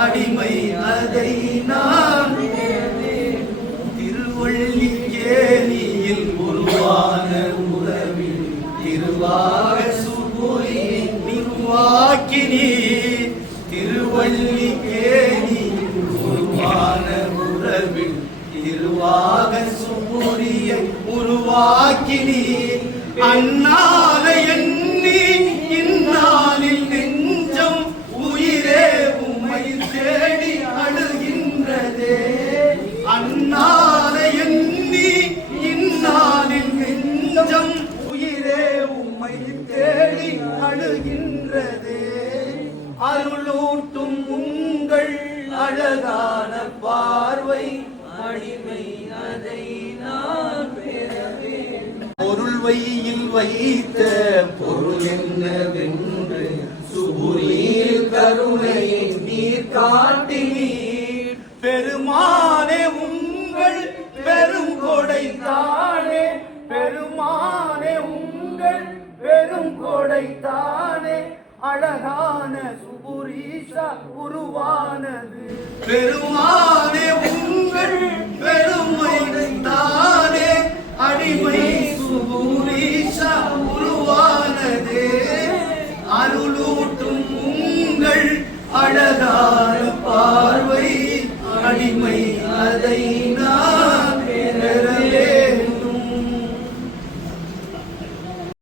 அடிமை அதை நான் திருவள்ளிக்கேணியில் உருவான உறவில் திருவாக சுபுரி நிர்வாக்கினி திருவள்ளிக்கேணியில் உருவான உறவில் திருவாக சுபுரியை உருவாக்கினி அந்நாளை எண்ணி இந்நாளில் நெஞ்சம் உயிரே உம்மை தேடி அழுகின்றதே அந்நாளை எண்ணி இந்நாளில் நெஞ்சம் உயிரே உம்மை தேடி அழுகின்றதே அருளூட்டும் உங்கள் அழகான பார்வை அடிமை அதை நான் பெறவே பொருள் வையில் வைத்த பொருள் என்னவென்று சுபுரியில் கருணை நீர் காட்டினீர் பெருமானே உங்கள் பெரும் கொடை தானே பெருமானே உங்கள் பெரும் கொடை தானே அழகான சுபுரீஷா உருவானது பெருமானே